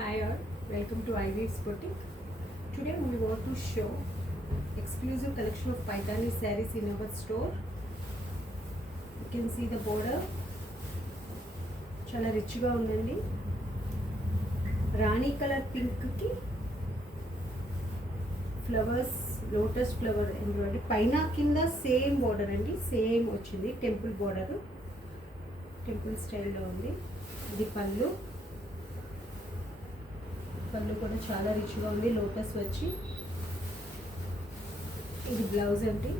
Hi all, welcome to Ivy's Boutique. Today we want to show exclusive collection of Paithani sarees in our store. You can see the border. చాలా రిచ్గా ఉందండి. రాణి colour పింక్కి flowers lotus flower embroidery పైన కింద same border అండి, same వచ్చింది. Temple border, temple స్టైల్లో ఉంది. ఇది పళ్ళు కూడా చాలా రిచ్గా ఉంది. లోటస్ వచ్చి ఇది బ్లౌజ్ అండి.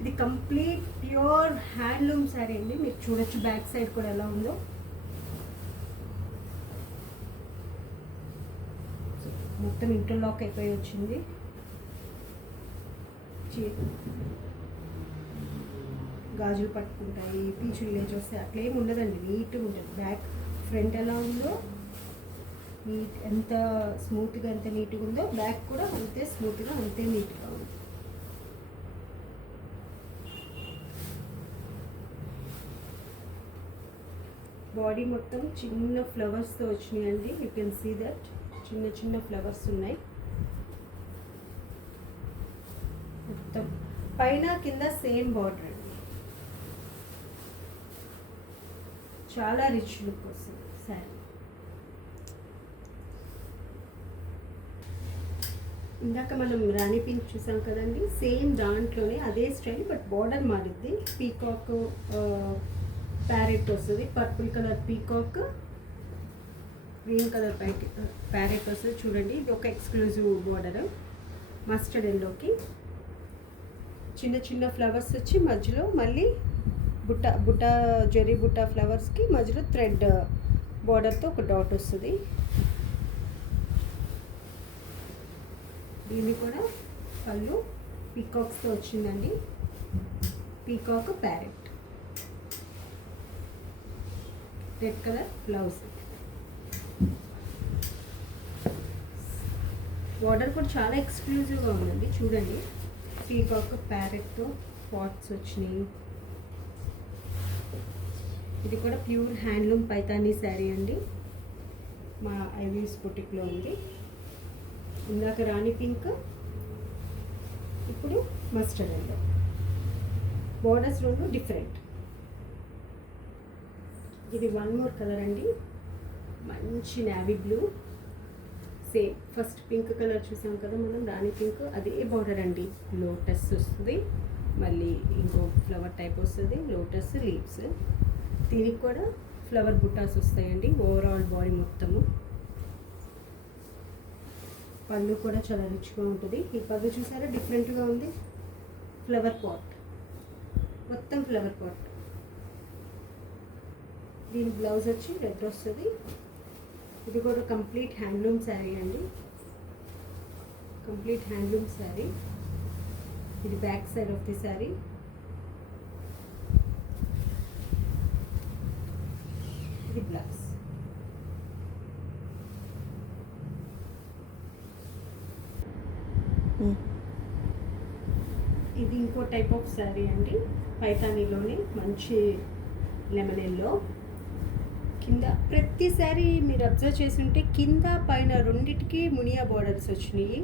ఇది కంప్లీట్ ప్యూర్ హ్యాండ్లూమ్ శారీ అండి. మీరు చూడొచ్చు బ్యాక్ సైడ్ కూడా ఎలా ఉందో. మొత్తం ఇంటర్లాక్ అయిపోయి వచ్చింది. గాజులు పట్టుకుంటాయి, పీచు విలేజ్ వస్తాయి, అట్లేమి ఉండదండి. నీట్గా ఉంటుంది. బ్యాక్ ఫ్రంట్ ఎలా ఉందో నీట్, ఎంత స్మూత్గా ఎంత నీట్గా ఉందో బ్యాక్ కూడా అంతే స్మూత్గా అంతే నీట్గా ఉంది. బాడీ మొత్తం చిన్న ఫ్లవర్స్తో వచ్చినాయండి. యూ కెన్ సీ దట్ చిన్న చిన్న ఫ్లవర్స్ ఉన్నాయి. మొత్తం పైన కింద సేమ్ బార్డర్ అండి. చాలా రిచ్ లుక్ వస్తుంది శారీ. ఇందాక మనం రాణి పింక్ చూసాం కదండి, సేమ్ దాంట్లోనే అదే స్టైల్, బట్ బార్డర్ మారిద్ది. పీకాక్ ప్యారెట్ వస్తుంది, purple colour peacock, green colour parrot వస్తుంది. చూడండి, ఇది ఒక ఎక్స్క్లూజివ్ బార్డర్. మస్టర్డ్ ఎల్లోకి చిన్న చిన్న ఫ్లవర్స్ వచ్చి మధ్యలో మళ్ళీ బుట్ట జెరీ బుట్ట ఫ్లవర్స్కి మధ్యలో థ్రెడ్ బార్డర్తో ఒక డాట్ వస్తుంది. దీన్ని కూడా పళ్ళు పీకాక్స్తో వచ్చిందండి. Peacock parrot, red colour blouse. Border కూడా చాలా ఎక్స్క్లూజివ్గా ఉందండి. చూడండి, పీకాక్ ప్యారెట్తో పాట్స్ వచ్చినాయి. ఇది కూడా ప్యూర్ హ్యాండ్లూమ్ పైతానీ శారీ అండి. మా ఐవీస్ బుటిక్లో ఉంది. ఇందాక రాణి పింక్, ఇప్పుడు మస్టర్డ్ ఎల్లో. బోర్డర్స్ రెండు డిఫరెంట్. ఇది వన్ మోర్ కలర్ అండి, మంచి navy blue. Same first pink colour చూసాం కదా మనం, రాణి పింక్, అదే బార్డర్ అండి. లోటస్ వస్తుంది, మళ్ళీ ఇంకో ఫ్లవర్ టైప్ వస్తుంది, లోటస్ లీవ్స్. దీనికి కూడా ఫ్లవర్ బుట్టాస్ వస్తాయండి. ఓవరాల్ బాడీ మొత్తము. పళ్ళు కూడా చాలా రిచ్గా ఉంటుంది. ఈ పళ్ళు చూసారా, డిఫరెంట్గా ఉంది. ఫ్లవర్ పాట్, మొత్తం ఫ్లవర్ పాట్. దీని బ్లౌజ్ వచ్చి రెడ్ వస్తుంది. ఇది కూడా కంప్లీట్ హ్యాండ్లూమ్ శారీ అండి, కంప్లీట్ హ్యాండ్లూమ్ శారీ. ఇది back side of the sari. ఇది బ్లౌజ్. ఇది ఇంకో టైప్ ఆఫ్ శారీ అండి, పైతానీలోని మంచి లెమన్ ఎల్లో. కింద ప్రతి శారీ మీరు అబ్జర్వ్ చేసి ఉంటే కింద పైన రెండిటికి మునియా బార్డర్స్ వచ్చినాయి.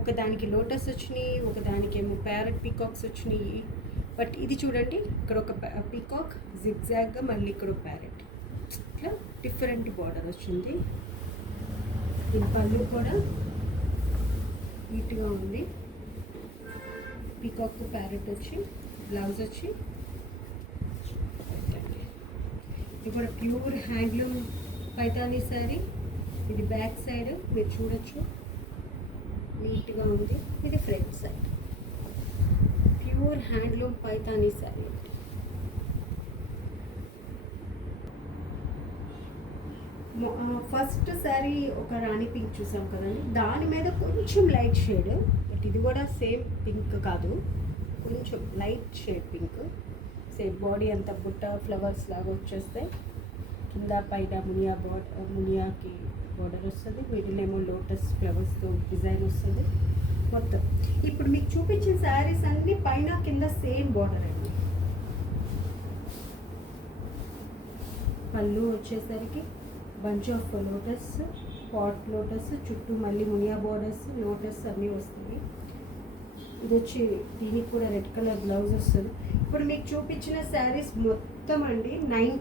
ఒకదానికి లోటస్ వచ్చినాయి, ఒకదానికేమో ప్యారెట్ పీకాక్స్ వచ్చినాయి. బట్ ఇది చూడండి, ఇక్కడ ఒక పీకాక్ జిగ్జాగ్గా, మళ్ళీ ఇక్కడ ఒక ప్యారెట్, ఇట్లా డిఫరెంట్ బార్డర్ వచ్చింది. దీని పళ్ళు కూడా నీట్గా ఉంది. పీకాక్ ప్యారెట్ వచ్చి బ్లౌజ్ వచ్చి, ఇది కూడా ప్యూర్ హ్యాండ్లూమ్ పైతానీ శారీ. ఇది బ్యాక్ సైడ్ మీరు చూడొచ్చు, నీట్గా ఉంది. ఇది front side. Pure handloom Paithani sari. First sari ఒక రాణి పింక్ చూసాం కదండి, దాని మీద కొంచెం లైట్ షేడ్. బట్ ఇది కూడా సేమ్ పింక్ కాదు, కొంచెం light shade pink. Same body అంతా బుట్ట ఫ్లవర్స్ లాగా వచ్చేస్తాయి. కింద పైన మునియాకి బార్డర్ వస్తుంది, మిడిల్ ఏమో లోటస్ ఫ్లవర్స్తో డిజైన్ వస్తుంది మొత్తం. ఇప్పుడు మీకు చూపించిన శారీస్ అన్నీ పైన కింద సేమ్ బార్డర్ అండి. పళ్ళు వచ్చేసరికి bunch of lotus, pot lotus, చుట్టూ మళ్ళీ మునియా బోర్డర్స్, లోటస్ అన్నీ వస్తాయి. ఇది వచ్చి దీనికి కూడా రెడ్ కలర్ బ్లౌజ్ వస్తుంది. ఇప్పుడు మీకు చూపించిన శారీస్ మొత్తం అండి 9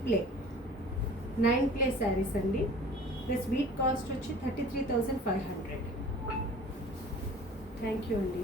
ప్లే శారీస్ అండి. ప్లస్ వీట్ కాస్ట్ వచ్చి 33,500. థ్యాంక్ యూ అండి.